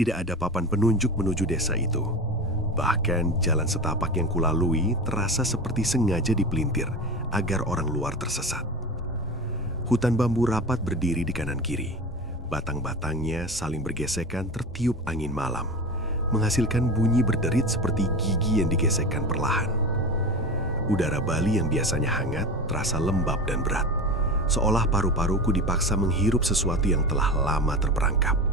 Tidak ada papan penunjuk menuju desa itu. Bahkan jalan setapak yang kulalui terasa seperti sengaja dipelintir agar orang luar tersesat. Hutan bambu rapat berdiri di kanan kiri. Batang-batangnya saling bergesekan tertiup angin malam, menghasilkan bunyi berderit seperti gigi yang digesekkan perlahan. Udara Bali yang biasanya hangat terasa lembab dan berat, seolah paru-paruku dipaksa menghirup sesuatu yang telah lama terperangkap.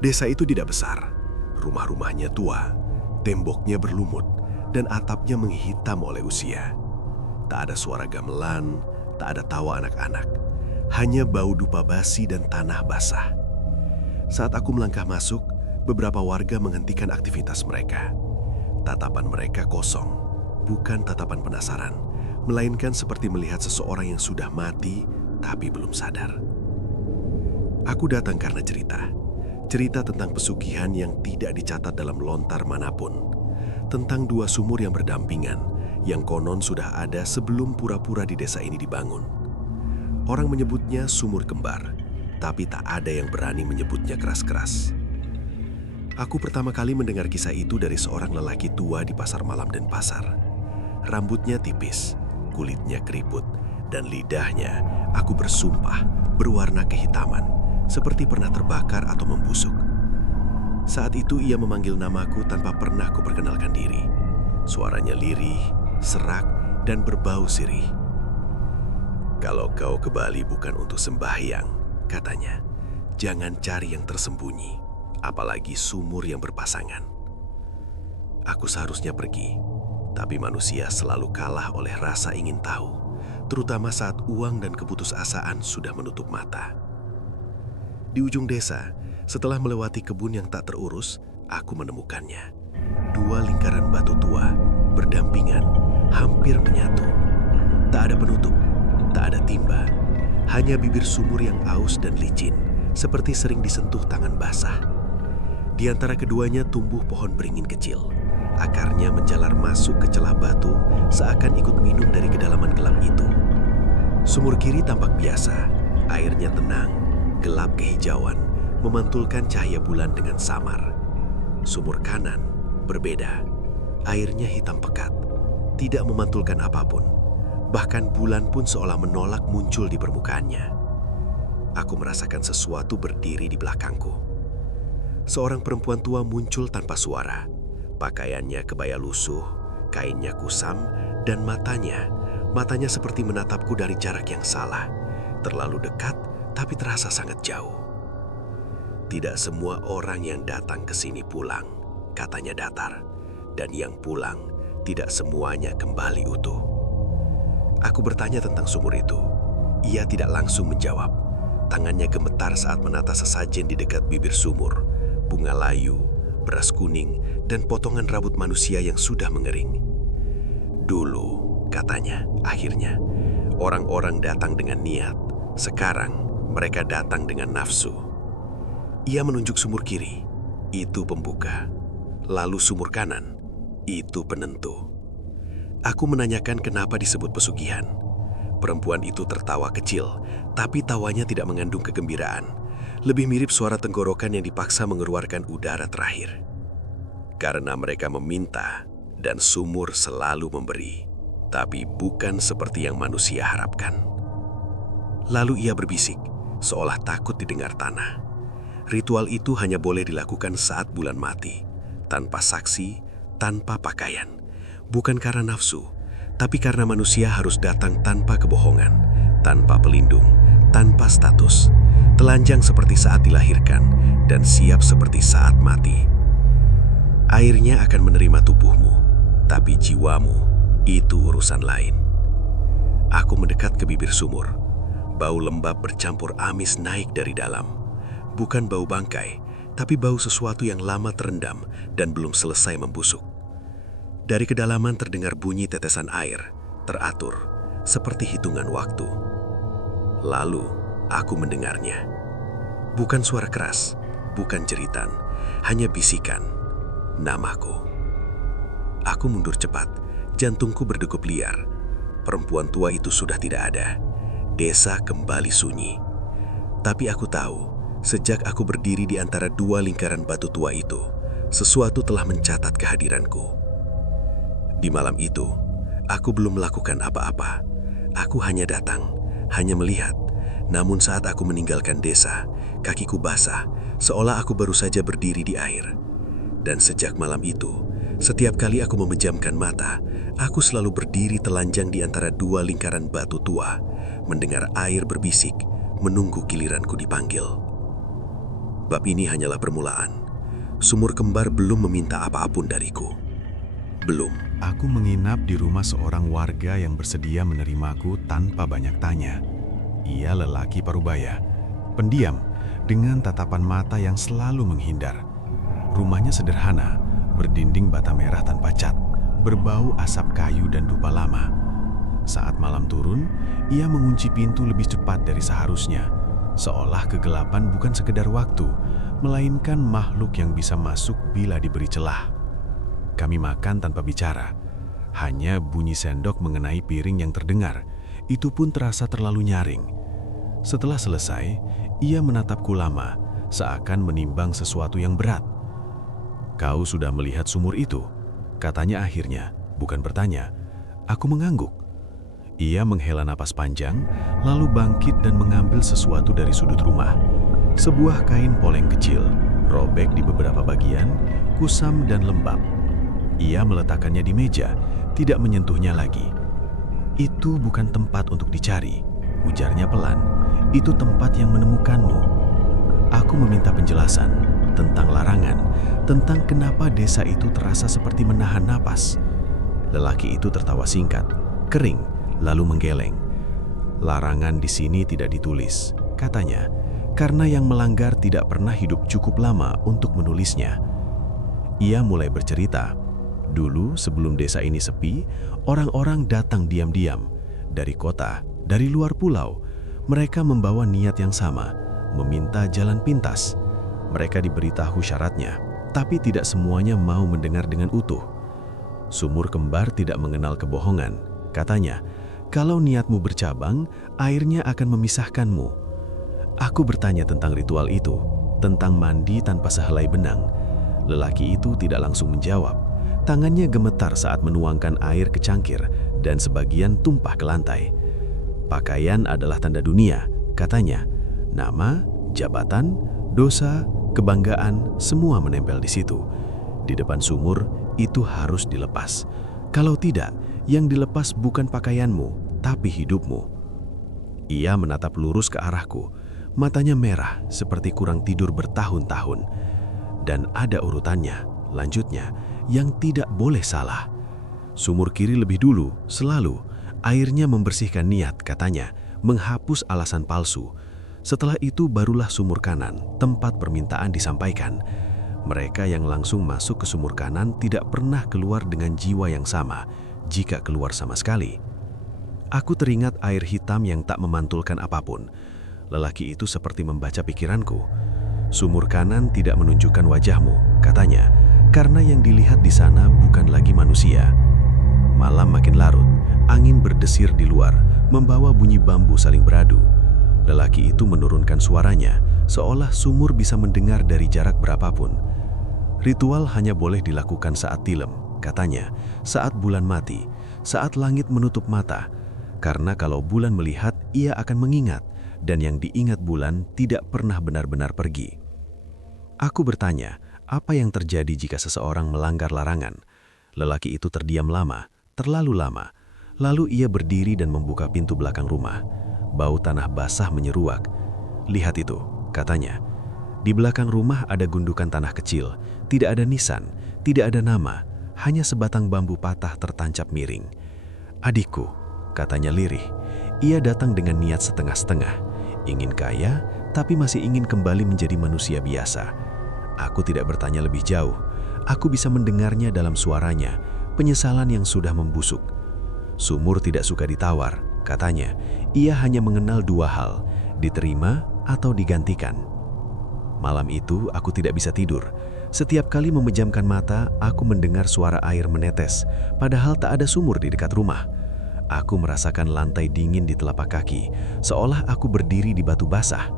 Desa itu tidak besar, rumah-rumahnya tua, temboknya berlumut, dan atapnya menghitam oleh usia. Tak ada suara gamelan, tak ada tawa anak-anak, hanya bau dupa basi dan tanah basah. Saat aku melangkah masuk, beberapa warga menghentikan aktivitas mereka. Tatapan mereka kosong, bukan tatapan penasaran, melainkan seperti melihat seseorang yang sudah mati tapi belum sadar. Aku datang karena cerita tentang pesugihan yang tidak dicatat dalam lontar manapun, tentang dua sumur yang berdampingan, yang konon sudah ada sebelum pura-pura di desa ini dibangun. Orang menyebutnya sumur kembar, tapi tak ada yang berani menyebutnya keras-keras. Aku pertama kali mendengar kisah itu dari seorang lelaki tua di pasar malam Denpasar. Rambutnya tipis, kulitnya keriput, dan lidahnya, aku bersumpah, berwarna kehitaman, seperti pernah terbakar atau membusuk. Saat itu ia memanggil namaku tanpa pernah kuperkenalkan diri. Suaranya lirih, serak, dan berbau sirih. "Kalau kau ke Bali bukan untuk sembahyang," katanya, "jangan cari yang tersembunyi, apalagi sumur yang berpasangan." Aku seharusnya pergi, tapi manusia selalu kalah oleh rasa ingin tahu, terutama saat uang dan keputusasaan sudah menutup mata. Di ujung desa, setelah melewati kebun yang tak terurus, aku menemukannya. Dua lingkaran batu tua, berdampingan, hampir menyatu. Tak ada penutup, tak ada timba, hanya bibir sumur yang aus dan licin, seperti sering disentuh tangan basah. Di antara keduanya tumbuh pohon beringin kecil. Akarnya menjalar masuk ke celah batu, seakan ikut minum dari kedalaman gelap itu. Sumur kiri tampak biasa, airnya tenang, gelap kehijauan, memantulkan cahaya bulan dengan samar. Sumur kanan berbeda, airnya hitam pekat, tidak memantulkan apapun, bahkan bulan pun seolah menolak muncul di permukaannya. Aku merasakan sesuatu berdiri di belakangku. Seorang perempuan tua muncul tanpa suara. Pakaiannya kebaya lusuh, kainnya kusam, dan matanya seperti menatapku dari jarak yang salah, terlalu dekat tapi terasa sangat jauh. "Tidak semua orang yang datang ke sini pulang," katanya datar, "dan yang pulang tidak semuanya kembali utuh." Aku bertanya tentang sumur itu. Ia tidak langsung menjawab. Tangannya gemetar saat menata sesajen di dekat bibir sumur, bunga layu, beras kuning, dan potongan rambut manusia yang sudah mengering. "Dulu," katanya, akhirnya, "orang-orang datang dengan niat. Sekarang, mereka datang dengan nafsu." Ia menunjuk sumur kiri. Itu pembuka. Lalu sumur kanan. Itu penentu. Aku menanyakan kenapa disebut pesugihan. Perempuan itu tertawa kecil, tapi tawanya tidak mengandung kegembiraan. Lebih mirip suara tenggorokan yang dipaksa mengeluarkan udara terakhir. "Karena mereka meminta, dan sumur selalu memberi, tapi bukan seperti yang manusia harapkan." Lalu ia berbisik, seolah takut didengar tanah. Ritual itu hanya boleh dilakukan saat bulan mati, tanpa saksi, tanpa pakaian. Bukan karena nafsu, tapi karena manusia harus datang tanpa kebohongan, tanpa pelindung, tanpa status, telanjang seperti saat dilahirkan, dan siap seperti saat mati. Airnya akan menerima tubuhmu, tapi jiwamu itu urusan lain. Aku mendekat ke bibir sumur. Bau lembab bercampur amis naik dari dalam. Bukan bau bangkai, tapi bau sesuatu yang lama terendam dan belum selesai membusuk. Dari kedalaman terdengar bunyi tetesan air, teratur, seperti hitungan waktu. Lalu, aku mendengarnya. Bukan suara keras, bukan jeritan, hanya bisikan. Namaku. Aku mundur cepat, jantungku berdegup liar. Perempuan tua itu sudah tidak ada. Desa kembali sunyi. Tapi aku tahu, Sejak aku berdiri di antara dua lingkaran batu tua itu, sesuatu telah mencatat kehadiranku. Di malam itu, aku belum melakukan apa-apa. Aku hanya datang, hanya melihat. Namun saat aku meninggalkan desa, kakiku basah, seolah aku baru saja berdiri di air. Dan sejak malam itu, setiap kali aku memejamkan mata, aku selalu berdiri telanjang di antara dua lingkaran batu tua, mendengar air berbisik, menunggu giliranku dipanggil. Bab ini hanyalah permulaan. Sumur kembar belum meminta apapun dariku. Belum. Aku menginap di rumah seorang warga yang bersedia menerimaku tanpa banyak tanya. Ia lelaki parubaya, pendiam, dengan tatapan mata yang selalu menghindar. Rumahnya sederhana, berdinding bata merah tanpa cat, berbau asap kayu dan dupa lama. Saat malam turun, ia mengunci pintu lebih cepat dari seharusnya, seolah kegelapan bukan sekedar waktu, melainkan makhluk yang bisa masuk bila diberi celah. Kami makan tanpa bicara. Hanya bunyi sendok mengenai piring yang terdengar. Itu pun terasa terlalu nyaring. Setelah selesai, ia menatapku lama, seakan menimbang sesuatu yang berat. "Kau sudah melihat sumur itu?" katanya akhirnya, bukan bertanya. Aku mengangguk. Ia menghela napas panjang, lalu bangkit dan mengambil sesuatu dari sudut rumah. Sebuah kain poleng kecil, robek di beberapa bagian, kusam dan lembab. Ia meletakkannya di meja, tidak menyentuhnya lagi. "Itu bukan tempat untuk dicari," ujarnya pelan. "Itu tempat yang menemukanmu." Aku meminta penjelasan tentang larangan, tentang kenapa desa itu terasa seperti menahan napas. Lelaki itu tertawa singkat, kering, lalu menggeleng. "Larangan di sini tidak ditulis," katanya, "karena yang melanggar tidak pernah hidup cukup lama untuk menulisnya." Ia mulai bercerita. Dulu sebelum desa ini sepi, orang-orang datang diam-diam. Dari kota, dari luar pulau, mereka membawa niat yang sama, meminta jalan pintas. Mereka diberitahu syaratnya, tapi tidak semuanya mau mendengar dengan utuh. "Sumur kembar tidak mengenal kebohongan," katanya. "Kalau niatmu bercabang, airnya akan memisahkanmu." Aku bertanya tentang ritual itu, tentang mandi tanpa sehelai benang. Lelaki itu tidak langsung menjawab. Tangannya gemetar saat menuangkan air ke cangkir dan sebagian tumpah ke lantai. "Pakaian adalah tanda dunia," katanya. "Nama, jabatan, dosa, kebanggaan, semua menempel di situ. Di depan sumur, itu harus dilepas. Kalau tidak, yang dilepas bukan pakaianmu, tapi hidupmu." Ia menatap lurus ke arahku, matanya merah seperti kurang tidur bertahun-tahun. "Dan ada urutannya," lanjutnya, "yang tidak boleh salah. Sumur kiri lebih dulu, selalu. Airnya membersihkan niat," katanya, menghapus alasan palsu. "Setelah itu barulah sumur kanan, tempat permintaan disampaikan." Mereka yang langsung masuk ke sumur kanan tidak pernah keluar dengan jiwa yang sama, jika keluar sama sekali. Aku teringat air hitam yang tak memantulkan apapun. Lelaki itu seperti membaca pikiranku. "Sumur kanan tidak menunjukkan wajahmu," katanya, "karena yang dilihat di sana bukan lagi manusia." Malam makin larut, angin berdesir di luar, membawa bunyi bambu saling beradu. Lelaki itu menurunkan suaranya, seolah sumur bisa mendengar dari jarak berapapun. "Ritual hanya boleh dilakukan saat tilem," katanya, "saat bulan mati, saat langit menutup mata. Karena kalau bulan melihat, ia akan mengingat, dan yang diingat bulan tidak pernah benar-benar pergi." Aku bertanya, apa yang terjadi jika seseorang melanggar larangan? Lelaki itu terdiam lama, terlalu lama. Lalu ia berdiri dan membuka pintu belakang rumah. Bau tanah basah menyeruak. "Lihat itu," katanya. Di belakang rumah ada gundukan tanah kecil. Tidak ada nisan, tidak ada nama, hanya sebatang bambu patah tertancap miring. "Adikku," katanya lirih. Ia datang dengan niat setengah-setengah. Ingin kaya, tapi masih ingin kembali menjadi manusia biasa. Aku tidak bertanya lebih jauh. Aku bisa mendengarnya dalam suaranya, penyesalan yang sudah membusuk. "Sumur tidak suka ditawar," katanya. "Ia hanya mengenal dua hal, diterima atau digantikan." Malam itu aku tidak bisa tidur. Setiap kali memejamkan mata, aku mendengar suara air menetes, padahal tak ada sumur di dekat rumah. Aku merasakan lantai dingin di telapak kaki, seolah aku berdiri di batu basah.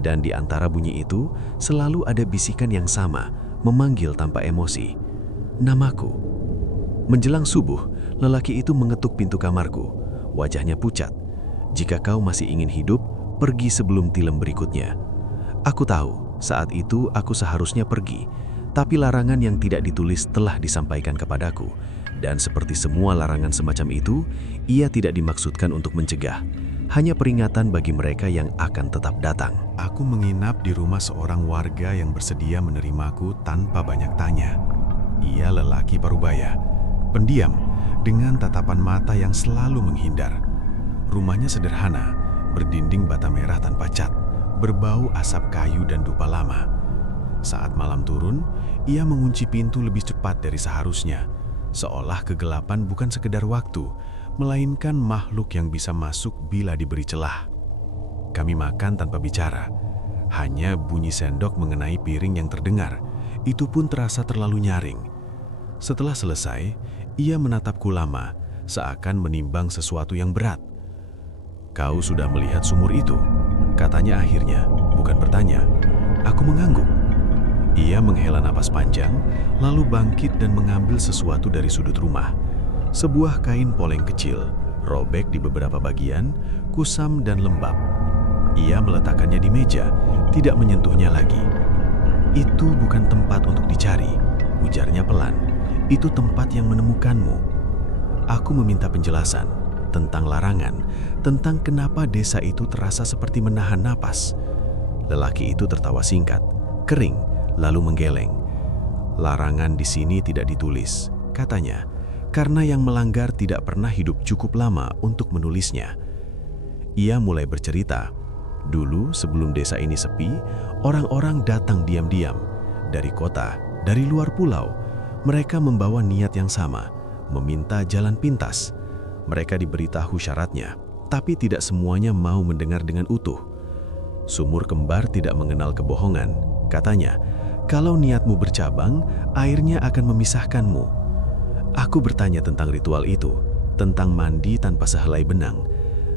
Dan di antara bunyi itu, selalu ada bisikan yang sama, memanggil tanpa emosi. Namaku. Menjelang subuh, lelaki itu mengetuk pintu kamarku. Wajahnya pucat. Jika kau masih ingin hidup, pergi sebelum tilem berikutnya. Aku tahu, saat itu aku seharusnya pergi. Tapi larangan yang tidak ditulis telah disampaikan kepadaku. Dan seperti semua larangan semacam itu, ia tidak dimaksudkan untuk mencegah. Hanya peringatan bagi mereka yang akan tetap datang. Aku menginap di rumah seorang warga yang bersedia menerimaku tanpa banyak tanya. Ia lelaki parubaya, pendiam, dengan tatapan mata yang selalu menghindar. Rumahnya sederhana, berdinding bata merah tanpa cat, berbau asap kayu dan dupa lama. Saat malam turun, ia mengunci pintu lebih cepat dari seharusnya, seolah kegelapan bukan sekedar waktu, melainkan makhluk yang bisa masuk bila diberi celah. Kami makan tanpa bicara, hanya bunyi sendok mengenai piring yang terdengar, itu pun terasa terlalu nyaring. Setelah selesai, ia menatapku lama, seakan menimbang sesuatu yang berat. "Kau sudah melihat sumur itu?" katanya akhirnya, bukan bertanya. Aku mengangguk. Ia menghela napas panjang, lalu bangkit dan mengambil sesuatu dari sudut rumah. Sebuah kain poleng kecil, robek di beberapa bagian, kusam dan lembab. Ia meletakkannya di meja, tidak menyentuhnya lagi. "Itu bukan tempat untuk dicari," ujarnya pelan. "Itu tempat yang menemukanmu." Aku meminta penjelasan tentang larangan, tentang kenapa desa itu terasa seperti menahan napas. Lelaki itu tertawa singkat, kering, lalu menggeleng. "Larangan di sini tidak ditulis," katanya, "karena yang melanggar tidak pernah hidup cukup lama untuk menulisnya." Ia mulai bercerita. Dulu sebelum desa ini sepi, orang-orang datang diam-diam. Dari kota, dari luar pulau. Mereka membawa niat yang sama, meminta jalan pintas. Mereka diberitahu syaratnya, tapi tidak semuanya mau mendengar dengan utuh. "Sumur kembar tidak mengenal kebohongan," katanya. "Kalau niatmu bercabang, airnya akan memisahkanmu." Aku bertanya tentang ritual itu, tentang mandi tanpa sehelai benang.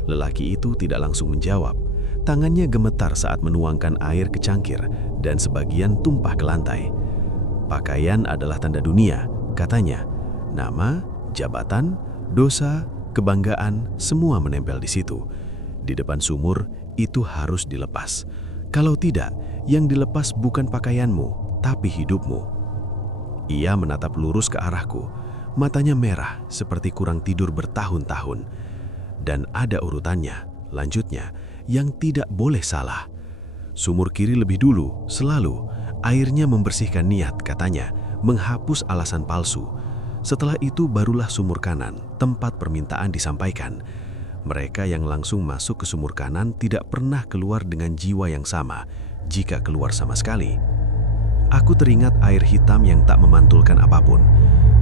Lelaki itu tidak langsung menjawab. Tangannya gemetar saat menuangkan air ke cangkir dan sebagian tumpah ke lantai. "Pakaian adalah tanda dunia," katanya. "Nama, jabatan, dosa, kebanggaan, semua menempel di situ. Di depan sumur, itu harus dilepas. Kalau tidak, yang dilepas bukan pakaianmu, tapi hidupmu." Ia menatap lurus ke arahku. Matanya merah seperti kurang tidur bertahun-tahun. "Dan ada urutannya," lanjutnya, "yang tidak boleh salah. Sumur kiri lebih dulu, selalu. Airnya membersihkan niat," katanya, "menghapus alasan palsu. Setelah itu barulah sumur kanan, tempat permintaan disampaikan." Mereka yang langsung masuk ke sumur kanan tidak pernah keluar dengan jiwa yang sama, jika keluar sama sekali. Aku teringat air hitam yang tak memantulkan apapun.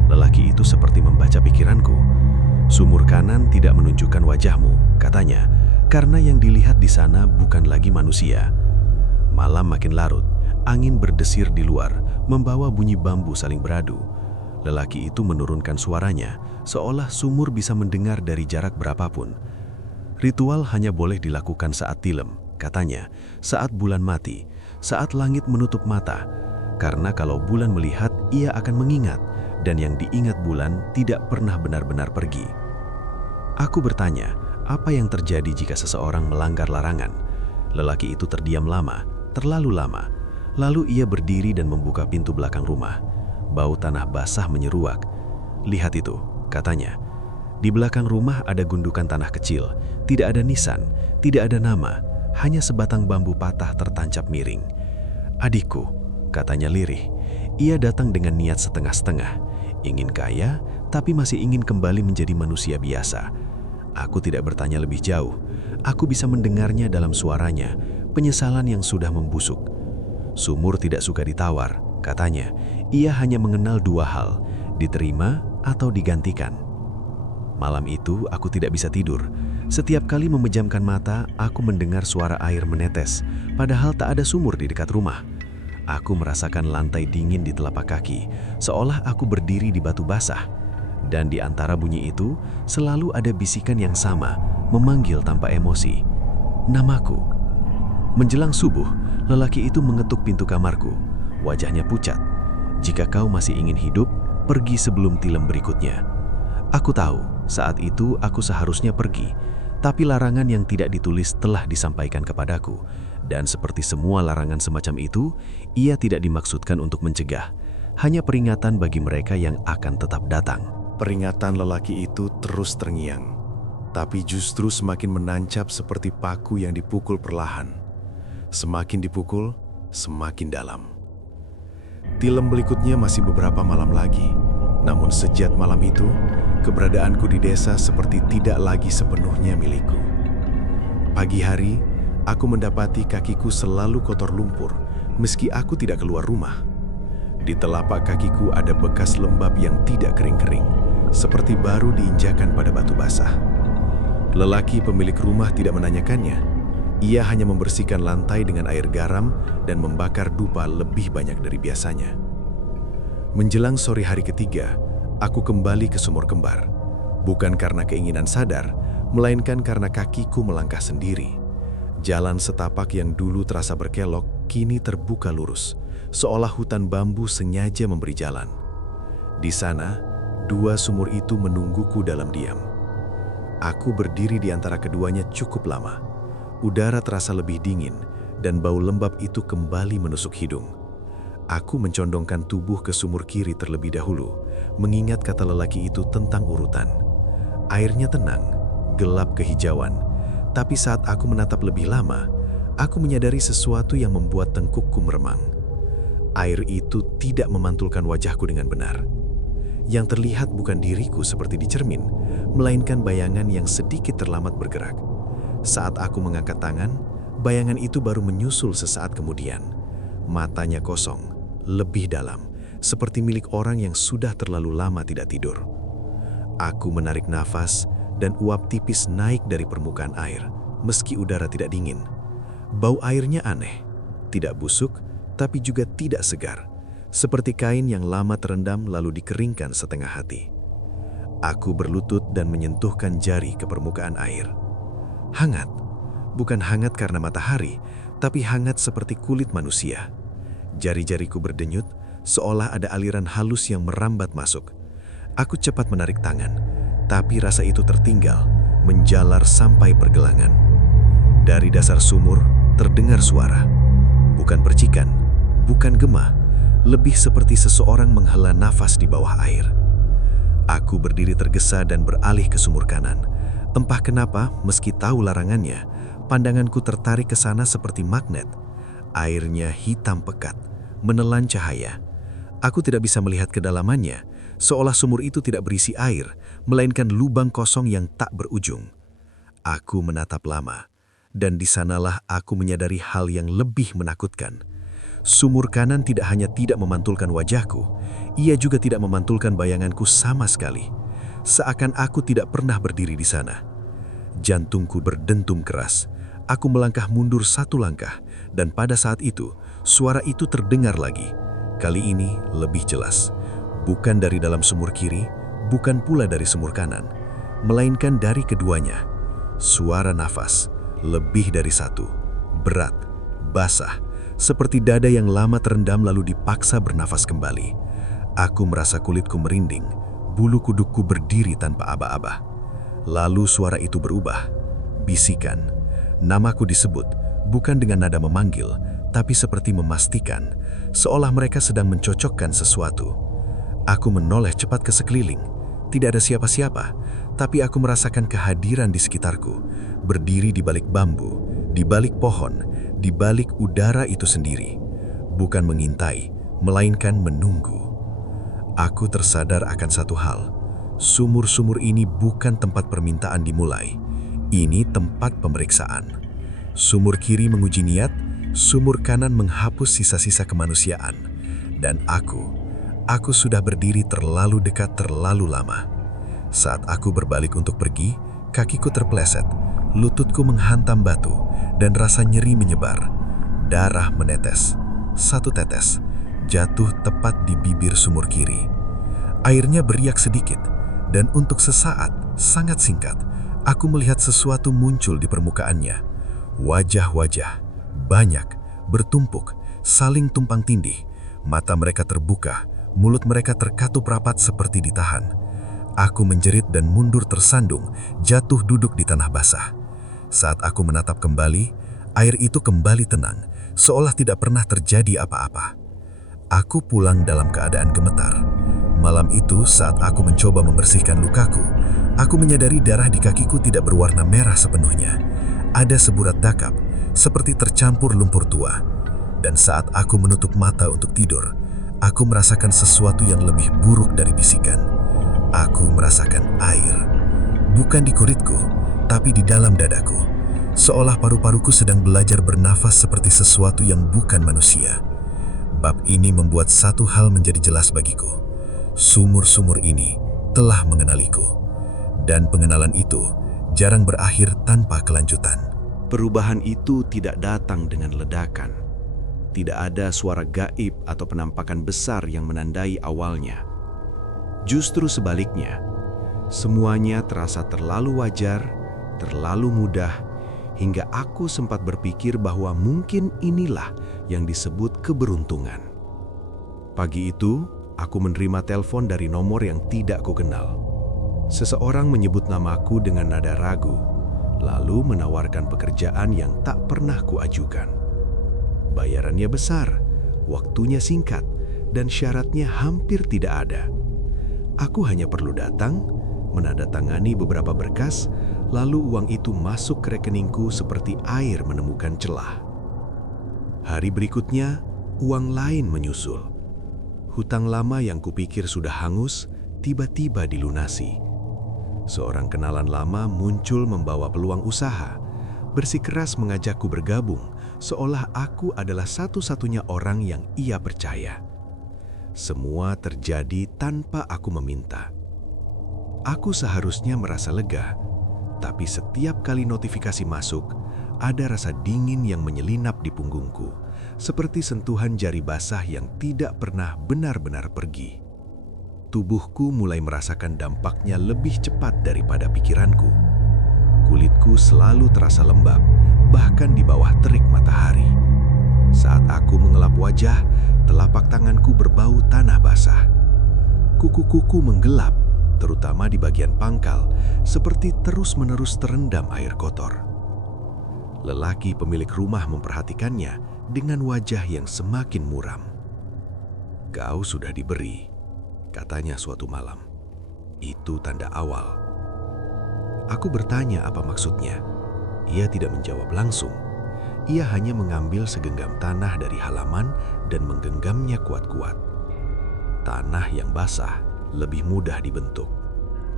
Lelaki itu seperti membaca pikiranku. "Sumur kanan tidak menunjukkan wajahmu," katanya, "karena yang dilihat di sana bukan lagi manusia." Malam makin larut, angin berdesir di luar, membawa bunyi bambu saling beradu. Lelaki itu menurunkan suaranya, seolah sumur bisa mendengar dari jarak berapapun. "Ritual hanya boleh dilakukan saat tilem," katanya, "saat bulan mati, saat langit menutup mata. Karena kalau bulan melihat, ia akan mengingat, dan yang diingat bulan tidak pernah benar-benar pergi." Aku bertanya, apa yang terjadi jika seseorang melanggar larangan? Lelaki itu terdiam lama, terlalu lama. Lalu ia berdiri dan membuka pintu belakang rumah. Bau tanah basah menyeruak. "Lihat itu," katanya. Di belakang rumah ada gundukan tanah kecil. Tidak ada nisan, tidak ada nama, hanya sebatang bambu patah tertancap miring. "Adikku," katanya lirih. Ia datang dengan niat setengah-setengah. Ingin kaya, tapi masih ingin kembali menjadi manusia biasa. Aku tidak bertanya lebih jauh. Aku bisa mendengarnya dalam suaranya, penyesalan yang sudah membusuk. "Sumur tidak suka ditawar," katanya. "Ia hanya mengenal dua hal, diterima atau digantikan." Malam itu aku tidak bisa tidur. Setiap kali memejamkan mata, aku mendengar suara air menetes, padahal tak ada sumur di dekat rumah. Aku merasakan lantai dingin di telapak kaki, seolah aku berdiri di batu basah. Dan di antara bunyi itu, selalu ada bisikan yang sama, memanggil tanpa emosi. Namaku. Menjelang subuh, lelaki itu mengetuk pintu kamarku. Wajahnya pucat. "Jika kau masih ingin hidup, pergi sebelum tilam berikutnya." Aku tahu, saat itu aku seharusnya pergi, tapi larangan yang tidak ditulis telah disampaikan kepadaku. Dan seperti semua larangan semacam itu, ia tidak dimaksudkan untuk mencegah, hanya peringatan bagi mereka yang akan tetap datang. Peringatan lelaki itu terus terngiang, tapi justru semakin menancap seperti paku yang dipukul perlahan. Semakin dipukul, semakin dalam. Tilam berikutnya masih beberapa malam lagi, namun sejak malam itu, keberadaanku di desa seperti tidak lagi sepenuhnya milikku. Pagi hari, aku mendapati kakiku selalu kotor lumpur, meski aku tidak keluar rumah. Di telapak kakiku ada bekas lembab yang tidak kering-kering, seperti baru diinjakan pada batu basah. Lelaki pemilik rumah tidak menanyakannya. Ia hanya membersihkan lantai dengan air garam dan membakar dupa lebih banyak dari biasanya. Menjelang sore hari ketiga, aku kembali ke sumur kembar. Bukan karena keinginan sadar, melainkan karena kakiku melangkah sendiri. Jalan setapak yang dulu terasa berkelok, kini terbuka lurus, seolah hutan bambu sengaja memberi jalan. Di sana, dua sumur itu menungguku dalam diam. Aku berdiri di antara keduanya cukup lama. Udara terasa lebih dingin, dan bau lembab itu kembali menusuk hidung. Aku mencondongkan tubuh ke sumur kiri terlebih dahulu, mengingat kata lelaki itu tentang urutan. Airnya tenang, gelap kehijauan, tapi saat aku menatap lebih lama, aku menyadari sesuatu yang membuat tengkukku meremang. Air itu tidak memantulkan wajahku dengan benar. Yang terlihat bukan diriku seperti di cermin, melainkan bayangan yang sedikit terlambat bergerak. Saat aku mengangkat tangan, bayangan itu baru menyusul sesaat kemudian. Matanya kosong, lebih dalam, seperti milik orang yang sudah terlalu lama tidak tidur. Aku menarik nafas dan uap tipis naik dari permukaan air, meski udara tidak dingin. Bau airnya aneh, tidak busuk, tapi juga tidak segar, seperti kain yang lama terendam lalu dikeringkan setengah hati. Aku berlutut dan menyentuhkan jari ke permukaan air. Hangat, bukan hangat karena matahari, tapi hangat seperti kulit manusia. Jari-jariku berdenyut, seolah ada aliran halus yang merambat masuk. Aku cepat menarik tangan, tapi rasa itu tertinggal, menjalar sampai pergelangan. Dari dasar sumur terdengar suara. Bukan percikan, bukan gema, lebih seperti seseorang menghela nafas di bawah air. Aku berdiri tergesa dan beralih ke sumur kanan. Entah kenapa, meski tahu larangannya, pandanganku tertarik ke sana seperti magnet. Airnya hitam pekat, menelan cahaya. Aku tidak bisa melihat kedalamannya, seolah sumur itu tidak berisi air, melainkan lubang kosong yang tak berujung. Aku menatap lama, dan di sanalah aku menyadari hal yang lebih menakutkan. Sumur kanan tidak hanya tidak memantulkan wajahku, ia juga tidak memantulkan bayanganku sama sekali. Seakan aku tidak pernah berdiri di sana. Jantungku berdentum keras. Aku melangkah mundur satu langkah, dan pada saat itu, suara itu terdengar lagi. Kali ini lebih jelas. Bukan dari dalam sumur kiri, bukan pula dari sumur kanan, melainkan dari keduanya. Suara nafas, lebih dari satu, berat, basah, seperti dada yang lama terendam lalu dipaksa bernafas kembali. Aku merasa kulitku merinding, bulu kudukku berdiri tanpa aba-aba. Lalu suara itu berubah, bisikan. Namaku disebut, bukan dengan nada memanggil, tapi seperti memastikan, seolah mereka sedang mencocokkan sesuatu. Aku menoleh cepat ke sekeliling. Tidak ada siapa-siapa, tapi aku merasakan kehadiran di sekitarku, berdiri di balik bambu, di balik pohon, di balik udara itu sendiri. Bukan mengintai, melainkan menunggu. Aku tersadar akan satu hal. Sumur-sumur ini bukan tempat permintaan dimulai. Ini tempat pemeriksaan. Sumur kiri menguji niat, sumur kanan menghapus sisa-sisa kemanusiaan. Dan aku sudah berdiri terlalu dekat terlalu lama. Saat aku berbalik untuk pergi, kakiku terpleset, lututku menghantam batu, dan rasa nyeri menyebar. Darah menetes, satu tetes, jatuh tepat di bibir sumur kiri. Airnya beriak sedikit, dan untuk sesaat, sangat singkat, aku melihat sesuatu muncul di permukaannya. Wajah-wajah, banyak, bertumpuk, saling tumpang tindih. Mata mereka terbuka, mulut mereka terkatup rapat seperti ditahan. Aku menjerit dan mundur tersandung, jatuh duduk di tanah basah. Saat aku menatap kembali, air itu kembali tenang, seolah tidak pernah terjadi apa-apa. Aku pulang dalam keadaan gemetar. Malam itu, saat aku mencoba membersihkan lukaku, aku menyadari darah di kakiku tidak berwarna merah sepenuhnya. Ada seburat dakap, seperti tercampur lumpur tua. Dan saat aku menutup mata untuk tidur, aku merasakan sesuatu yang lebih buruk dari bisikan. Aku merasakan air. Bukan di kulitku, tapi di dalam dadaku. Seolah paru-paruku sedang belajar bernafas seperti sesuatu yang bukan manusia. Bab ini membuat satu hal menjadi jelas bagiku. Sumur-sumur ini telah mengenaliku. Dan pengenalan itu jarang berakhir tanpa kelanjutan. Perubahan itu tidak datang dengan ledakan. Tidak ada suara gaib atau penampakan besar yang menandai awalnya. Justru sebaliknya, semuanya terasa terlalu wajar, terlalu mudah, hingga aku sempat berpikir bahwa mungkin inilah yang disebut keberuntungan. Pagi itu, aku menerima telepon dari nomor yang tidak kukenal. Seseorang menyebut namaku dengan nada ragu, lalu menawarkan pekerjaan yang tak pernah kuajukan. Bayarannya besar, waktunya singkat, dan syaratnya hampir tidak ada. Aku hanya perlu datang, menandatangani beberapa berkas, lalu uang itu masuk ke rekeningku seperti air menemukan celah. Hari berikutnya, uang lain menyusul. Hutang lama yang kupikir sudah hangus, tiba-tiba dilunasi. Seorang kenalan lama muncul membawa peluang usaha, bersikeras mengajakku bergabung, seolah aku adalah satu-satunya orang yang ia percaya. Semua terjadi tanpa aku meminta. Aku seharusnya merasa lega, tapi setiap kali notifikasi masuk, ada rasa dingin yang menyelinap di punggungku, seperti sentuhan jari basah yang tidak pernah benar-benar pergi. Tubuhku mulai merasakan dampaknya lebih cepat daripada pikiranku. Kulitku selalu terasa lembab, bahkan di bawah terik matahari. Saat aku mengelap wajah, telapak tanganku berbau tanah basah. Kuku-kuku menggelap, terutama di bagian pangkal, seperti terus-menerus terendam air kotor. Lelaki pemilik rumah memperhatikannya dengan wajah yang semakin muram. "Kau sudah diberi," katanya suatu malam. "Itu tanda awal." Aku bertanya apa maksudnya. Ia tidak menjawab langsung. Ia hanya mengambil segenggam tanah dari halaman dan menggenggamnya kuat-kuat. "Tanah yang basah lebih mudah dibentuk,"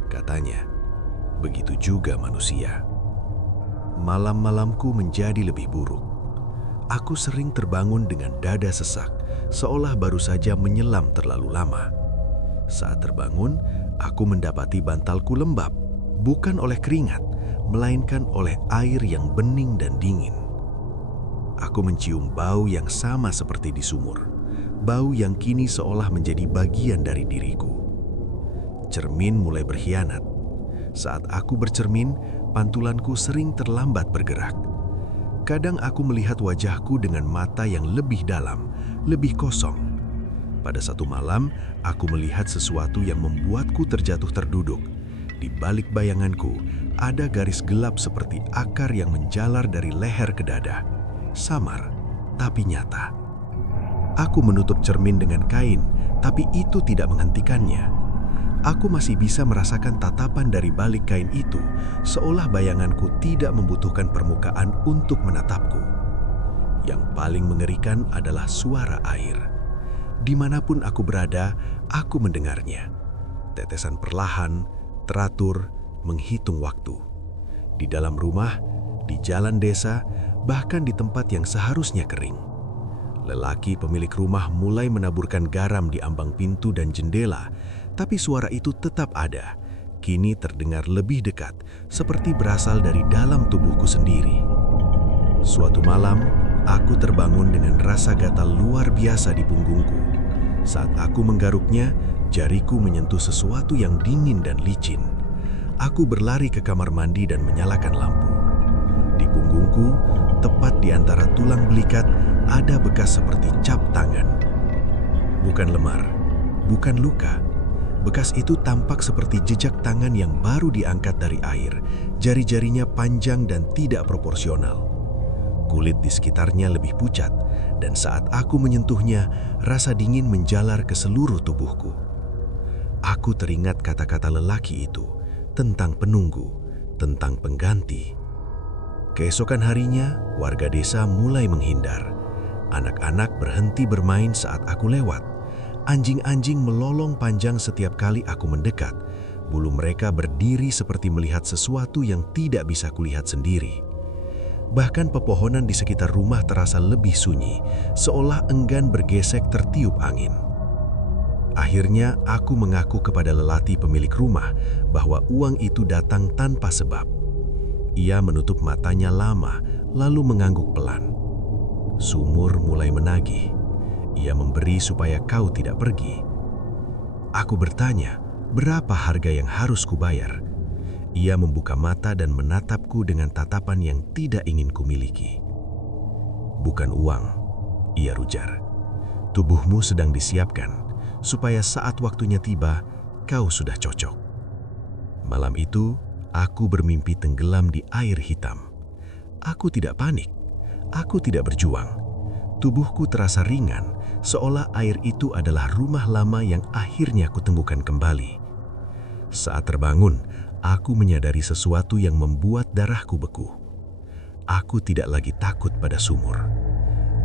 katanya. "Begitu juga manusia." Malam-malamku menjadi lebih buruk. Aku sering terbangun dengan dada sesak, seolah baru saja menyelam terlalu lama. Saat terbangun, aku mendapati bantalku lembab, bukan oleh keringat, melainkan oleh air yang bening dan dingin. Aku mencium bau yang sama seperti di sumur, bau yang kini seolah menjadi bagian dari diriku. Cermin mulai berkhianat. Saat aku bercermin, pantulanku sering terlambat bergerak. Kadang aku melihat wajahku dengan mata yang lebih dalam, lebih kosong. Pada satu malam, aku melihat sesuatu yang membuatku terjatuh terduduk. Di balik bayanganku, ada garis gelap seperti akar yang menjalar dari leher ke dada. Samar, tapi nyata. Aku menutup cermin dengan kain, tapi itu tidak menghentikannya. Aku masih bisa merasakan tatapan dari balik kain itu, seolah bayanganku tidak membutuhkan permukaan untuk menatapku. Yang paling mengerikan adalah suara air. Dimanapun aku berada, aku mendengarnya. Tetesan perlahan, teratur, menghitung waktu. Di dalam rumah, di jalan desa, bahkan di tempat yang seharusnya kering. Lelaki pemilik rumah mulai menaburkan garam di ambang pintu dan jendela, tapi suara itu tetap ada. Kini terdengar lebih dekat, seperti berasal dari dalam tubuhku sendiri. Suatu malam, aku terbangun dengan rasa gatal luar biasa di punggungku. Saat aku menggaruknya, jariku menyentuh sesuatu yang dingin dan licin. Aku berlari ke kamar mandi dan menyalakan lampu. Di punggungku, tepat di antara tulang belikat, ada bekas seperti cap tangan. Bukan lemar, bukan luka. Bekas itu tampak seperti jejak tangan yang baru diangkat dari air. Jari-jarinya panjang dan tidak proporsional. Kulit di sekitarnya lebih pucat, dan saat aku menyentuhnya, rasa dingin menjalar ke seluruh tubuhku. Aku teringat kata-kata lelaki itu tentang penunggu, tentang pengganti. Keesokan harinya, warga desa mulai menghindar. Anak-anak berhenti bermain saat aku lewat. Anjing-anjing melolong panjang setiap kali aku mendekat. Bulu mereka berdiri seperti melihat sesuatu yang tidak bisa kulihat sendiri. Bahkan pepohonan di sekitar rumah terasa lebih sunyi, seolah enggan bergesek tertiup angin. Akhirnya aku mengaku kepada lelaki pemilik rumah bahwa uang itu datang tanpa sebab. Ia menutup matanya lama, lalu mengangguk pelan. Sumur mulai menagih. Ia memberi supaya kau tidak pergi. Aku bertanya, berapa harga yang harus kubayar? Ia membuka mata dan menatapku dengan tatapan yang tidak ingin kumiliki. Bukan uang, ia rujar. Tubuhmu sedang disiapkan, supaya saat waktunya tiba, kau sudah cocok. Malam itu, aku bermimpi tenggelam di air hitam. Aku tidak panik, aku tidak berjuang. Tubuhku terasa ringan, seolah air itu adalah rumah lama yang akhirnya kutemukan kembali. Saat terbangun, aku menyadari sesuatu yang membuat darahku beku. Aku tidak lagi takut pada sumur.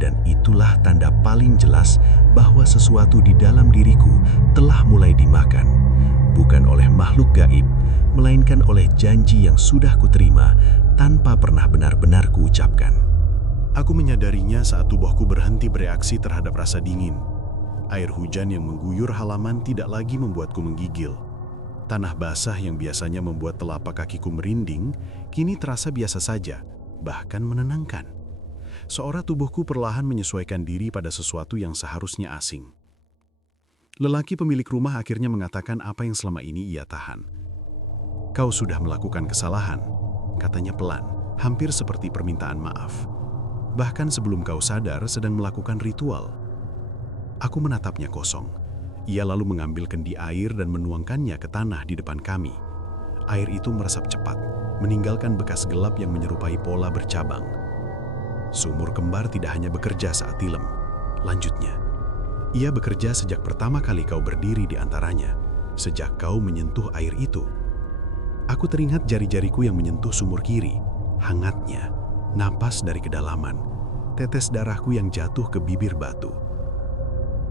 Dan itulah tanda paling jelas bahwa sesuatu di dalam diriku telah mulai dimakan, bukan oleh makhluk gaib, melainkan oleh janji yang sudah kuterima tanpa pernah benar-benar kuucapkan. Aku menyadarinya saat tubuhku berhenti bereaksi terhadap rasa dingin. Air hujan yang mengguyur halaman tidak lagi membuatku menggigil. Tanah basah yang biasanya membuat telapak kakiku merinding, kini terasa biasa saja, bahkan menenangkan. Seolah tubuhku perlahan menyesuaikan diri pada sesuatu yang seharusnya asing. Lelaki pemilik rumah akhirnya mengatakan apa yang selama ini ia tahan. "Kau sudah melakukan kesalahan," katanya pelan, hampir seperti permintaan maaf. "Bahkan sebelum kau sadar sedang melakukan ritual." Aku menatapnya kosong. Ia lalu mengambil kendi air dan menuangkannya ke tanah di depan kami. Air itu meresap cepat, meninggalkan bekas gelap yang menyerupai pola bercabang. "Sumur kembar tidak hanya bekerja saat tilem," lanjutnya. "Ia bekerja sejak pertama kali kau berdiri di antaranya, sejak kau menyentuh air itu." Aku teringat jari-jariku yang menyentuh sumur kiri, hangatnya, napas dari kedalaman, tetes darahku yang jatuh ke bibir batu.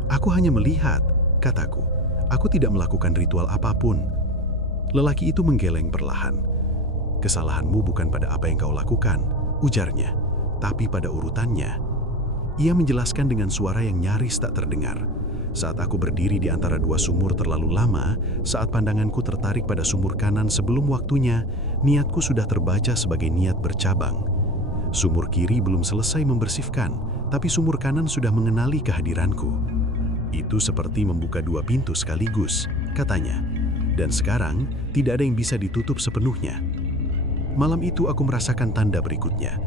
"Aku hanya melihat," kataku. "Aku tidak melakukan ritual apapun." Lelaki itu menggeleng perlahan. "Kesalahanmu bukan pada apa yang kau lakukan," ujarnya, "tapi pada urutannya." Ia menjelaskan dengan suara yang nyaris tak terdengar. Saat aku berdiri di antara dua sumur terlalu lama, saat pandanganku tertarik pada sumur kanan sebelum waktunya, niatku sudah terbaca sebagai niat bercabang. Sumur kiri belum selesai membersihkan, tapi sumur kanan sudah mengenali kehadiranku. "Itu seperti membuka dua pintu sekaligus," katanya. "Dan sekarang, tidak ada yang bisa ditutup sepenuhnya." Malam itu aku merasakan tanda berikutnya.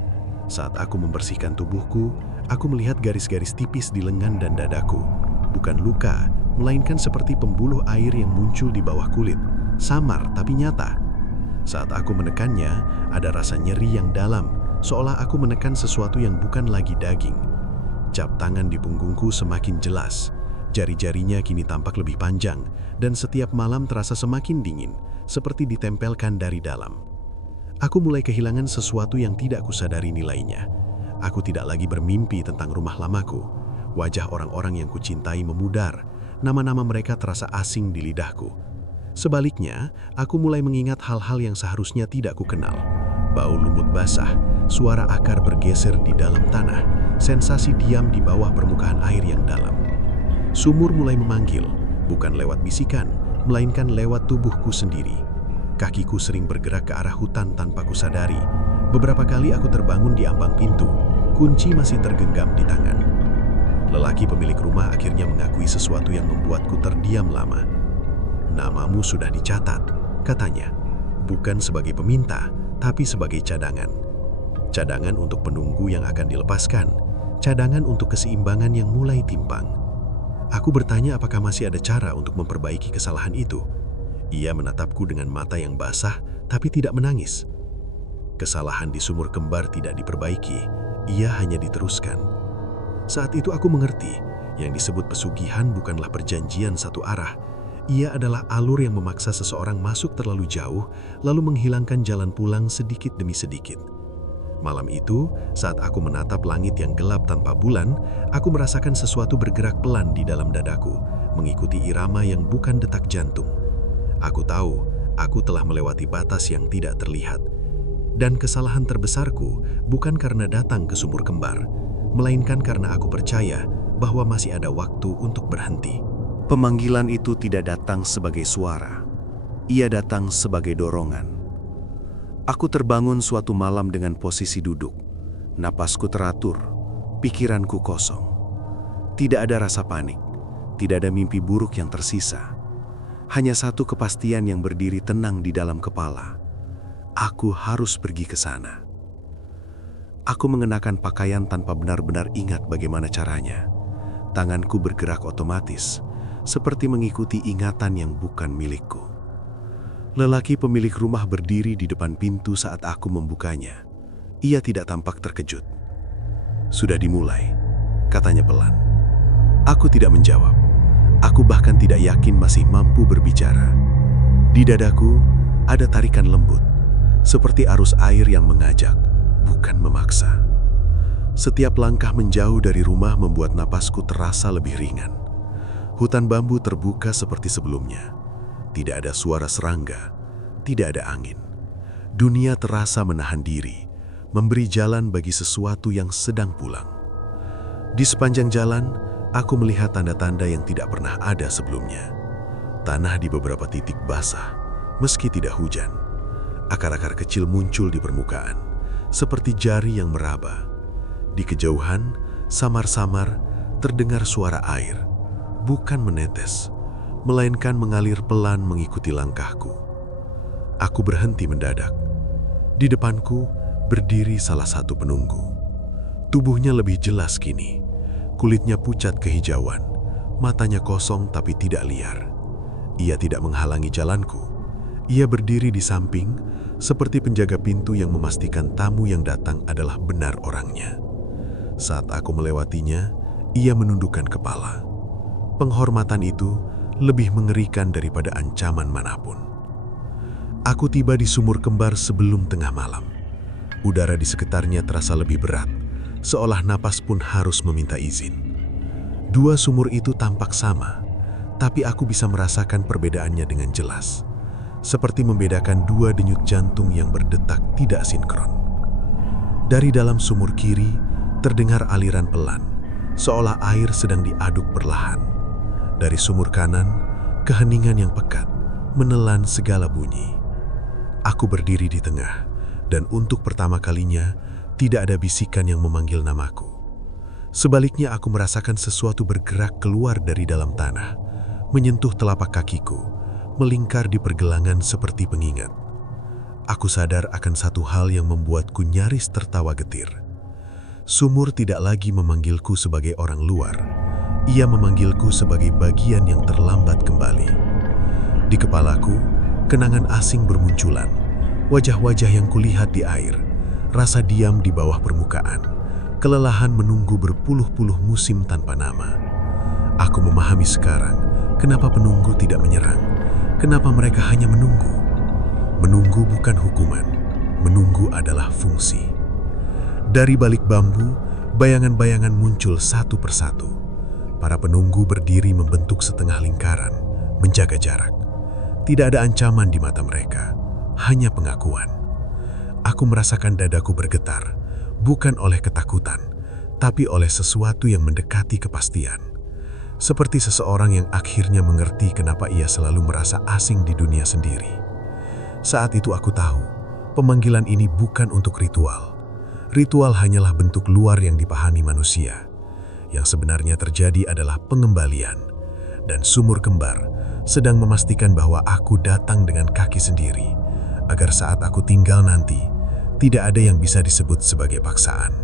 Saat aku membersihkan tubuhku, aku melihat garis-garis tipis di lengan dan dadaku. Bukan luka, melainkan seperti pembuluh air yang muncul di bawah kulit, samar tapi nyata. Saat aku menekannya, ada rasa nyeri yang dalam, seolah aku menekan sesuatu yang bukan lagi daging. Cap tangan di punggungku semakin jelas. Jari-jarinya kini tampak lebih panjang, dan setiap malam terasa semakin dingin, seperti ditempelkan dari dalam. Aku mulai kehilangan sesuatu yang tidak kusadari nilainya. Aku tidak lagi bermimpi tentang rumah lamaku. Wajah orang-orang yang kucintai memudar, nama-nama mereka terasa asing di lidahku. Sebaliknya, aku mulai mengingat hal-hal yang seharusnya tidak kukenal. Bau lumut basah, suara akar bergeser di dalam tanah, sensasi diam di bawah permukaan air yang dalam. Sumur mulai memanggil, bukan lewat bisikan, melainkan lewat tubuhku sendiri. Kakiku sering bergerak ke arah hutan tanpa kusadari. Beberapa kali aku terbangun di ambang pintu, kunci masih tergenggam di tangan. Lelaki pemilik rumah akhirnya mengakui sesuatu yang membuatku terdiam lama. "Namamu sudah dicatat," katanya. "Bukan sebagai peminta, tapi sebagai cadangan." cadangan untuk penunggu yang akan dilepaskan, cadangan untuk keseimbangan yang mulai timpang. Aku bertanya apakah masih ada cara untuk memperbaiki kesalahan itu. Ia menatapku dengan mata yang basah tapi tidak menangis. Kesalahan di sumur kembar tidak diperbaiki, ia hanya diteruskan. Saat itu aku mengerti, yang disebut pesugihan bukanlah perjanjian satu arah. Ia adalah alur yang memaksa seseorang masuk terlalu jauh, lalu menghilangkan jalan pulang sedikit demi sedikit. Malam itu, saat aku menatap langit yang gelap tanpa bulan, aku merasakan sesuatu bergerak pelan di dalam dadaku, mengikuti irama yang bukan detak jantung. Aku tahu, aku telah melewati batas yang tidak terlihat. Dan kesalahan terbesarku bukan karena datang ke sumur kembar, melainkan karena aku percaya bahwa masih ada waktu untuk berhenti. Pemanggilan itu tidak datang sebagai suara. Ia datang sebagai dorongan. Aku terbangun suatu malam dengan posisi duduk. Napasku teratur, pikiranku kosong. Tidak ada rasa panik, tidak ada mimpi buruk yang tersisa. Hanya satu kepastian yang berdiri tenang di dalam kepala. Aku harus pergi ke sana. Aku mengenakan pakaian tanpa benar-benar ingat bagaimana caranya. Tanganku bergerak otomatis, seperti mengikuti ingatan yang bukan milikku. Lelaki pemilik rumah berdiri di depan pintu saat aku membukanya. Ia tidak tampak terkejut. "Sudah dimulai," katanya pelan. Aku tidak menjawab. Aku bahkan tidak yakin masih mampu berbicara. Di dadaku ada tarikan lembut, seperti arus air yang mengajak, bukan memaksa. Setiap langkah menjauh dari rumah membuat napasku terasa lebih ringan. Hutan bambu terbuka seperti sebelumnya. Tidak ada suara serangga, tidak ada angin. Dunia terasa menahan diri, memberi jalan bagi sesuatu yang sedang pulang. Di sepanjang jalan, aku melihat tanda-tanda yang tidak pernah ada sebelumnya. Tanah di beberapa titik basah, meski tidak hujan. Akar-akar kecil muncul di permukaan, seperti jari yang meraba. Di kejauhan, samar-samar terdengar suara air, bukan menetes, melainkan mengalir pelan mengikuti langkahku. Aku berhenti mendadak. Di depanku berdiri salah satu penunggu. Tubuhnya lebih jelas kini. Kulitnya pucat kehijauan, matanya kosong tapi tidak liar. Ia tidak menghalangi jalanku. Ia berdiri di samping, seperti penjaga pintu yang memastikan tamu yang datang adalah benar orangnya. Saat aku melewatinya, ia menundukkan kepala. Penghormatan itu lebih mengerikan daripada ancaman manapun. Aku tiba di sumur kembar sebelum tengah malam. Udara di sekitarnya terasa lebih berat, seolah napas pun harus meminta izin. Dua sumur itu tampak sama, tapi aku bisa merasakan perbedaannya dengan jelas. Seperti membedakan dua denyut jantung yang berdetak tidak sinkron. Dari dalam sumur kiri, terdengar aliran pelan, seolah air sedang diaduk perlahan. Dari sumur kanan, keheningan yang pekat menelan segala bunyi. Aku berdiri di tengah, dan untuk pertama kalinya tidak ada bisikan yang memanggil namaku. Sebaliknya aku merasakan sesuatu bergerak keluar dari dalam tanah, menyentuh telapak kakiku, melingkar di pergelangan seperti pengingat. Aku sadar akan satu hal yang membuatku nyaris tertawa getir. Sumur tidak lagi memanggilku sebagai orang luar. Ia memanggilku sebagai bagian yang terlambat kembali. Di kepalaku, kenangan asing bermunculan. Wajah-wajah yang kulihat di air, rasa diam di bawah permukaan, kelelahan menunggu berpuluh-puluh musim tanpa nama. Aku memahami sekarang kenapa penunggu tidak menyerang, kenapa mereka hanya menunggu. Menunggu bukan hukuman, menunggu adalah fungsi. Dari balik bambu, bayangan-bayangan muncul satu persatu. Para penunggu berdiri membentuk setengah lingkaran, menjaga jarak. Tidak ada ancaman di mata mereka, hanya pengakuan. Aku merasakan dadaku bergetar, bukan oleh ketakutan, tapi oleh sesuatu yang mendekati kepastian. Seperti seseorang yang akhirnya mengerti kenapa ia selalu merasa asing di dunia sendiri. Saat itu aku tahu, pemanggilan ini bukan untuk ritual. Ritual hanyalah bentuk luar yang dipahami manusia. Yang sebenarnya terjadi adalah pengembalian, dan sumur kembar sedang memastikan bahwa aku datang dengan kaki sendiri, agar saat aku tinggal nanti, Tidak ada yang bisa disebut sebagai paksaan.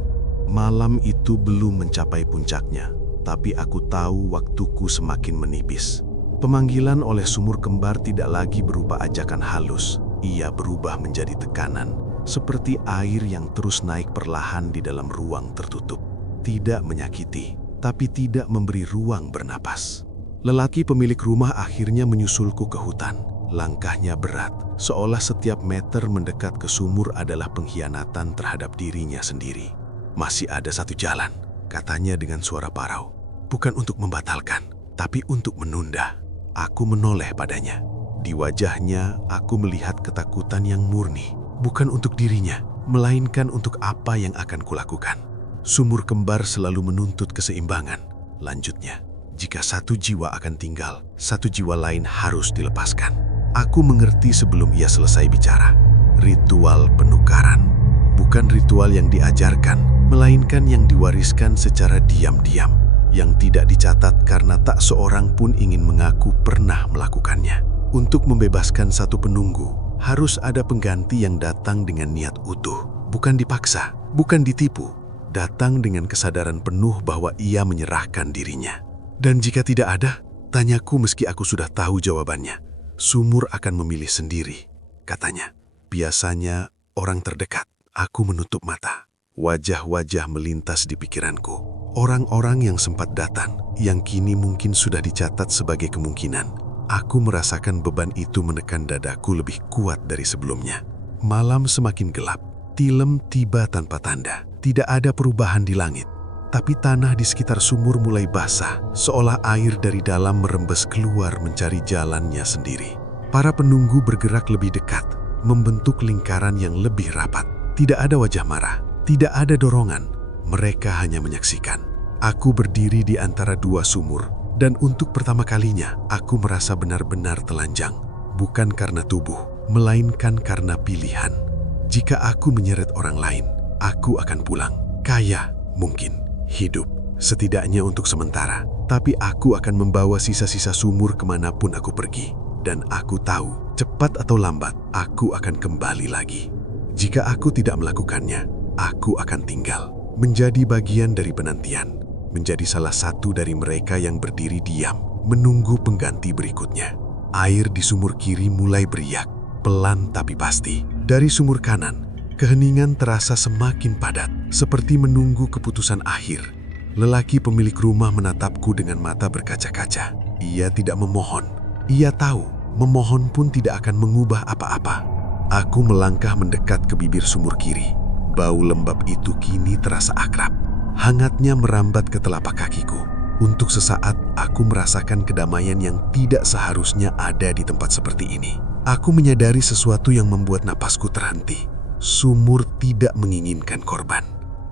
Malam itu belum mencapai puncaknya, tapi aku tahu waktuku semakin menipis. Pemanggilan oleh sumur kembar tidak lagi berupa ajakan halus. Ia berubah menjadi tekanan, seperti air yang terus naik perlahan di dalam ruang tertutup. Tidak menyakiti, tapi tidak memberi ruang bernapas. Lelaki pemilik rumah akhirnya menyusulku ke hutan. Langkahnya berat, seolah setiap meter mendekat ke sumur adalah pengkhianatan terhadap dirinya sendiri. "Masih ada satu jalan," katanya dengan suara parau. "Bukan untuk membatalkan, tapi untuk menunda." Aku menoleh padanya. Di wajahnya, aku melihat ketakutan yang murni. Bukan untuk dirinya, melainkan untuk apa yang akan kulakukan. Sumur kembar selalu menuntut keseimbangan. Lanjutnya, jika satu jiwa akan tinggal, satu jiwa lain harus dilepaskan. Aku mengerti sebelum ia selesai bicara. Ritual penukaran. Bukan ritual yang diajarkan, melainkan yang diwariskan secara diam-diam. Yang tidak dicatat karena tak seorang pun ingin mengaku pernah melakukannya. Untuk membebaskan satu penunggu, harus ada pengganti yang datang dengan niat utuh. Bukan dipaksa, bukan ditipu. Datang dengan kesadaran penuh bahwa ia menyerahkan dirinya. Dan jika tidak ada, tanyaku meski aku sudah tahu jawabannya. Sumur akan memilih sendiri, katanya. Biasanya orang terdekat. Aku menutup mata. Wajah-wajah melintas di pikiranku. Orang-orang yang sempat datang, yang kini mungkin sudah dicatat sebagai kemungkinan. Aku merasakan beban itu menekan dadaku lebih kuat dari sebelumnya. Malam semakin gelap. Tilem tiba tanpa tanda. Tidak ada perubahan di langit. Tapi tanah di sekitar sumur mulai basah, seolah air dari dalam merembes keluar mencari jalannya sendiri. Para penunggu bergerak lebih dekat, membentuk lingkaran yang lebih rapat. Tidak ada wajah marah, tidak ada dorongan. Mereka hanya menyaksikan. Aku berdiri di antara dua sumur, dan untuk pertama kalinya aku merasa benar-benar telanjang. Bukan karena tubuh, melainkan karena pilihan. Jika aku menyeret orang lain, aku akan pulang. Kaya, mungkin. Hidup, setidaknya untuk sementara. Tapi aku akan membawa sisa-sisa sumur kemanapun aku pergi. Dan aku tahu, cepat atau lambat, aku akan kembali lagi. Jika aku tidak melakukannya, aku akan tinggal. Menjadi bagian dari penantian. Menjadi salah satu dari mereka yang berdiri diam, menunggu pengganti berikutnya. Air di sumur kiri mulai beriak, pelan tapi pasti. Dari sumur kanan, keheningan terasa semakin padat, seperti menunggu keputusan akhir. Lelaki pemilik rumah menatapku dengan mata berkaca-kaca. Ia tidak memohon. Ia tahu, memohon pun tidak akan mengubah apa-apa. Aku melangkah mendekat ke bibir sumur kiri. Bau lembab itu kini terasa akrab. Hangatnya merambat ke telapak kakiku. Untuk sesaat, aku merasakan kedamaian yang tidak seharusnya ada di tempat seperti ini. Aku menyadari sesuatu yang membuat napasku terhenti. Sumur tidak menginginkan korban.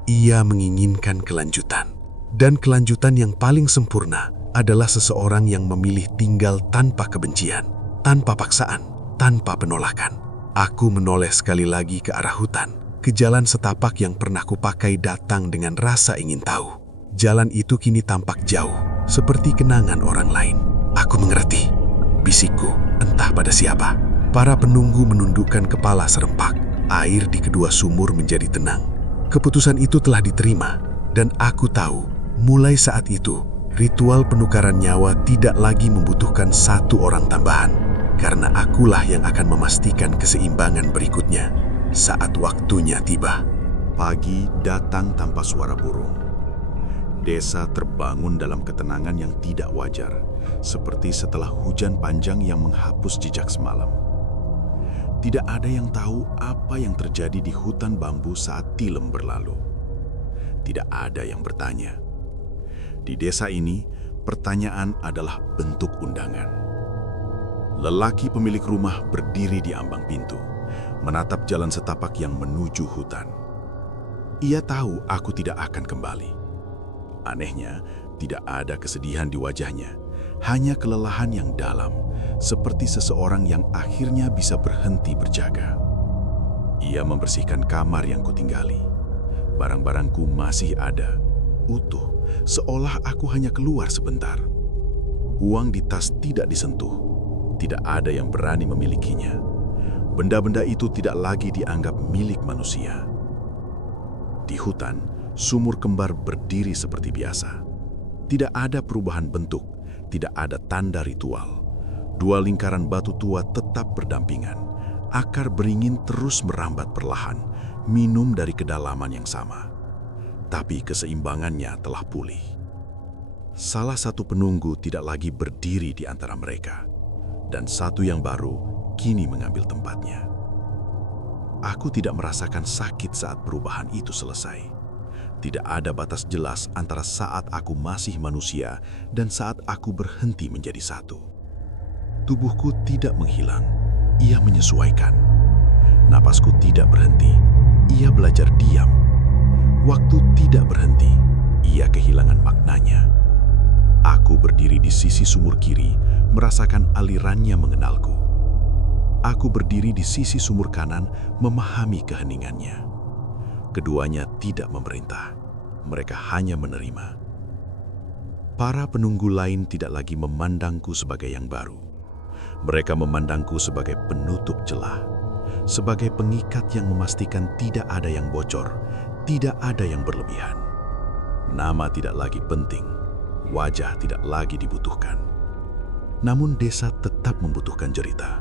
Ia menginginkan kelanjutan. Dan kelanjutan yang paling sempurna adalah seseorang yang memilih tinggal tanpa kebencian, tanpa paksaan, tanpa penolakan. Aku menoleh sekali lagi ke arah hutan, ke jalan setapak yang pernah kupakai datang dengan rasa ingin tahu. Jalan itu kini tampak jauh, seperti kenangan orang lain. Aku mengerti, bisikku, entah pada siapa. Para penunggu menundukkan kepala serempak. Air di kedua sumur menjadi tenang. Keputusan itu telah diterima, dan aku tahu, mulai saat itu, ritual penukaran nyawa tidak lagi membutuhkan satu orang tambahan, karena akulah yang akan memastikan keseimbangan berikutnya saat waktunya tiba. Pagi datang tanpa suara burung. Desa terbangun dalam ketenangan yang tidak wajar, seperti setelah hujan panjang yang menghapus jejak semalam. Tidak ada yang tahu apa yang terjadi di hutan bambu saat Tilem berlalu. Tidak ada yang bertanya. Di desa ini, pertanyaan adalah bentuk undangan. Lelaki pemilik rumah berdiri di ambang pintu, menatap jalan setapak yang menuju hutan. Ia tahu aku tidak akan kembali. Anehnya, tidak ada kesedihan di wajahnya, hanya kelelahan yang dalam, seperti seseorang yang akhirnya bisa berhenti berjaga. Ia membersihkan kamar yang kutinggali. Barang-barangku masih ada, utuh, seolah aku hanya keluar sebentar. Uang di tas tidak disentuh, tidak ada yang berani memilikinya. Benda-benda itu tidak lagi dianggap milik manusia. Di hutan, sumur kembar berdiri seperti biasa. Tidak ada perubahan bentuk, tidak ada tanda ritual. Dua lingkaran batu tua tetap berdampingan. Akar beringin terus merambat perlahan, minum dari kedalaman yang sama. Tapi keseimbangannya telah pulih. Salah satu penunggu tidak lagi berdiri di antara mereka, dan satu yang baru kini mengambil tempatnya. Aku tidak merasakan sakit saat perubahan itu selesai. Tidak ada batas jelas antara saat aku masih manusia dan saat aku berhenti menjadi satu. Tubuhku tidak menghilang, ia menyesuaikan. Napasku tidak berhenti, ia belajar diam. Waktu tidak berhenti, ia kehilangan maknanya. Aku berdiri di sisi sumur kiri, merasakan alirannya mengenalku. Aku berdiri di sisi sumur kanan, memahami keheningannya. Keduanya tidak memerintah, mereka hanya menerima. Para penunggu lain tidak lagi memandangku sebagai yang baru. Mereka memandangku sebagai penutup celah, sebagai pengikat yang memastikan tidak ada yang bocor, tidak ada yang berlebihan. Nama tidak lagi penting, wajah tidak lagi dibutuhkan. Namun desa tetap membutuhkan cerita.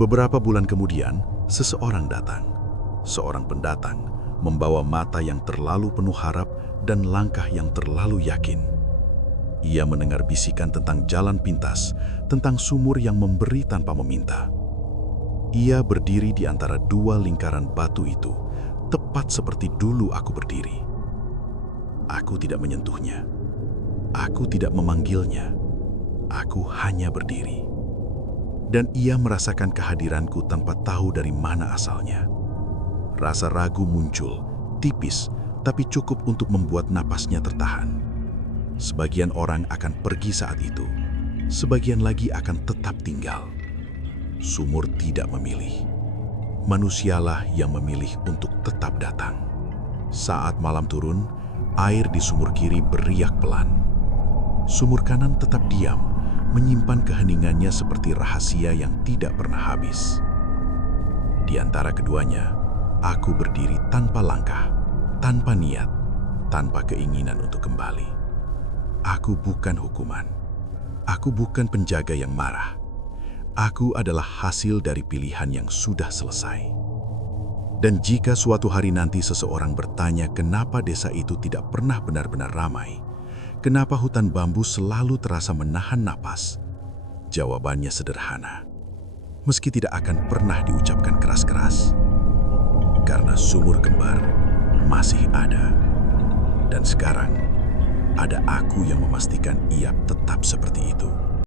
Beberapa bulan kemudian, seseorang datang. Seorang pendatang membawa mata yang terlalu penuh harap dan langkah yang terlalu yakin. Ia mendengar bisikan tentang jalan pintas, tentang sumur yang memberi tanpa meminta. Ia berdiri di antara dua lingkaran batu itu, tepat seperti dulu aku berdiri. Aku tidak menyentuhnya. Aku tidak memanggilnya. Aku hanya berdiri. Dan ia merasakan kehadiranku tanpa tahu dari mana asalnya. Rasa ragu muncul, tipis, tapi cukup untuk membuat napasnya tertahan. Sebagian orang akan pergi saat itu, sebagian lagi akan tetap tinggal. Sumur tidak memilih. Manusialah yang memilih untuk tetap datang. Saat malam turun, air di sumur kiri beriak pelan. Sumur kanan tetap diam, menyimpan keheningannya seperti rahasia yang tidak pernah habis. Di antara keduanya, aku berdiri tanpa langkah, tanpa niat, tanpa keinginan untuk kembali. Aku bukan hukuman. Aku bukan penjaga yang marah. Aku adalah hasil dari pilihan yang sudah selesai. Dan jika suatu hari nanti seseorang bertanya kenapa desa itu tidak pernah benar-benar ramai, kenapa hutan bambu selalu terasa menahan napas, jawabannya sederhana. Meski tidak akan pernah diucapkan keras-keras. Karena sumur kembar masih ada. Dan sekarang, ada aku yang memastikan ia tetap seperti itu.